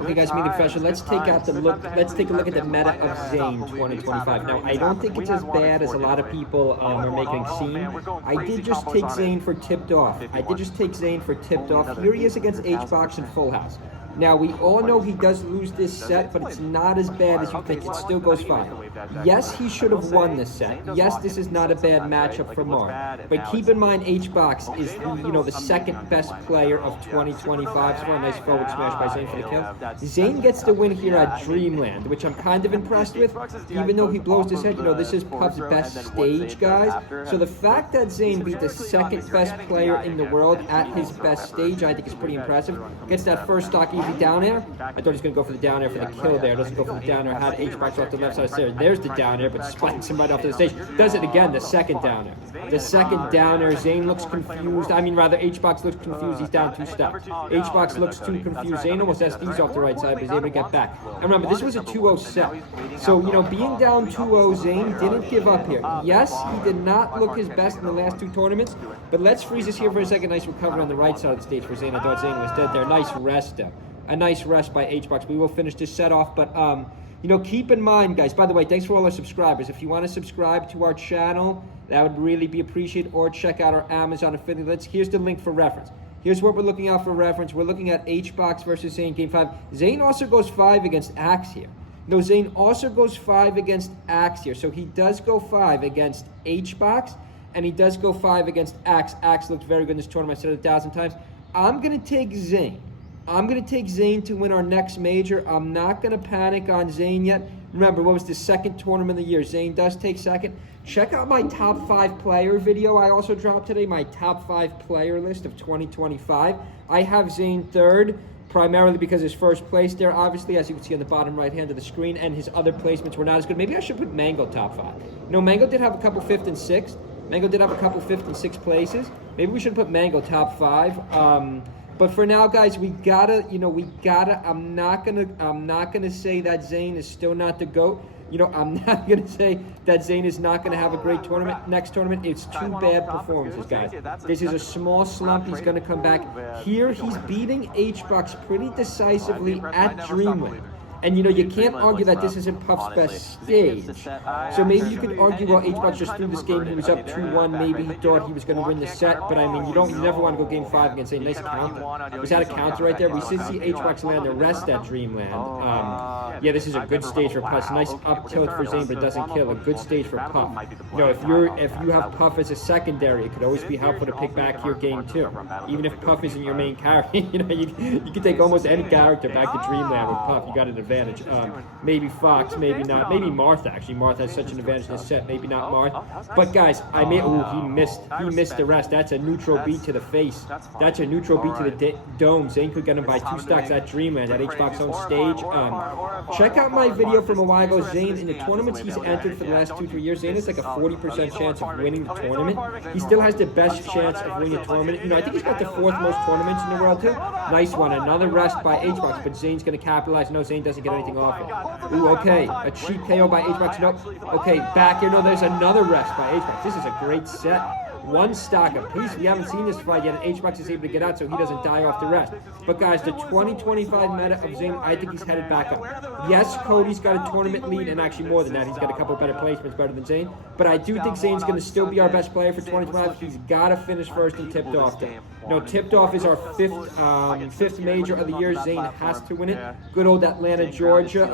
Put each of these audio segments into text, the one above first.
Okay, guys, meeting pressure. Let's take a look at the meta of Zain 2025. Now, I don't think it's as bad as a lot of people are making it seem. I did just take Zain for tipped off. Here he is against H-Box and Full House. Now, we all know he does lose this set, but it's not as bad as you think. It still goes fine. Yes, he should have won this set. Yes, this is not a bad matchup for Mark. But keep in mind, H-Box is the second best player of 2025. So a nice forward smash by Zain for the kill. Zain gets the win here at Dreamland, which I'm kind of impressed with. Even though he blows his head, this is Puff's best stage, guys. So the fact that Zain beat the second best player in the world at his best stage, I think is pretty impressive. Gets that first stock easy down air. I thought he was going to go for the down air for the kill there. Doesn't go for the down air. Had H-Box off the left side of the stairs. There's the down air, but spikes him right off to the stage. Does it again, the second down air. The second down air. Zain looks confused. I mean, rather, H-Box looks confused. He's down 2 steps. H-Box looks too confused. Zain almost SDs off the right side, but he's able to get back. And remember, this was a 2-0 set. So, being down 2-0, Zain didn't give up here. Yes, he did not look his best in the last 2 tournaments, but let's freeze this here for a second. Nice recovery on the right side of the stage for Zain. I thought Zain was dead there. Nice rest, though. A nice rest by H-Box. We will finish this set off, but keep in mind, guys, by the way, thanks for all our subscribers. If you want to subscribe to our channel, that would really be appreciated, or check out our Amazon affiliate links. Here's the link for reference. Here's what we're looking at for reference. We're looking at H-Box versus Zain, Game 5. Zain also goes 5 against Axe here. No, Zain also goes 5 against Axe here. So he does go 5 against H-Box, and he does go 5 against Axe. Axe looked very good in this tournament. I said it 1,000 times. I'm going to take Zain. I'm going to take Zain to win our next major. I'm not going to panic on Zain yet. Remember, what was the second tournament of the year? Zain does take second. Check out my top 5 player video I also dropped today, my top 5 player list of 2025. I have Zain third, primarily because his first place there, obviously, as you can see on the bottom right hand of the screen, and his other placements were not as good. Maybe I should put Mango top 5. Mango did have a couple 5th and 6th. Mango did have a couple 5th and 6th places. Maybe we should put Mango top 5. But for now, guys, we gotta. I'm not gonna say that Zain is still not the GOAT. I'm not gonna say that Zain is not gonna have a great tournament next tournament. It's 2 bad performances, guys. This is a small slump. He's gonna come back. Here, he's beating H-Box pretty decisively at Dreamland. And you can't argue that this isn't Puff's best stage. So maybe you could argue, well, H-Box just threw this game, he was up 2-1, maybe he thought he was going to win the set, but I mean, you never want to go game 5 against a nice counter. Was that a counter right there? We should see H-Box land the rest at Dreamland. Yeah, this is a good stage for Puff. Nice up tilt for Zain, but it doesn't kill. A good stage for Puff. If you have Puff as a secondary, it could always be helpful to pick back here game 2. Even if Puff isn't your main character, you can take almost any character back to Dreamland with Puff. You got an advantage. Maybe Fox, maybe not. Maybe Martha, actually. Martha has such an advantage in this set. Maybe not Martha. But guys, he missed the rest. That's a neutral beat to the face. That's a neutral beat to the dome. Zain could get him by 2 stocks at Dreamland, at H-Box on stage. Check out my video from a while ago. Zain, in the tournaments he's entered for the last 2-3 years, Zain has like a 40% chance of winning the tournament. He still has the best chance of winning a tournament. I think he's got the 4th most tournaments in the world too. Nice one. Another rest by H-Box, but Zain's going to capitalize. No, Zain doesn't get anything off it. Ooh, okay. A cheap KO by H-Box. Nope. Okay, back here. No, there's another rest by H-Box. This is a great set. 1 stock apiece. We haven't seen this fight yet, and H-Box is able to get out so he doesn't die off the rest. But guys, the 2025 meta of Zain, I think he's headed back up. Yes, Cody's got a tournament lead, and actually more than that. He's got a couple better placements, better than Zain. But I do think Zain's going to still be our best player for 2025. He's got to finish first and tipped off there. Tipped off is our 5th major of the year. Zain has to win it. Good old Atlanta, Georgia.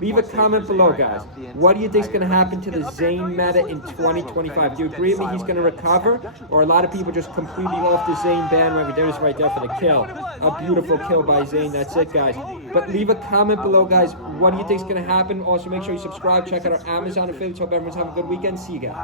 Leave a comment below, guys. What do you think is going to happen to the Zain meta in 2025? Do you agree with me he's going to recover? Or a lot of people just completely off the Zain bandwagon? There's right there for the kill. A beautiful kill by Zain. That's it, guys. But leave a comment below, guys. What do you think is going to happen? Also, make sure you subscribe. Check out our Amazon affiliates. Hope everyone's having a good weekend. See you guys.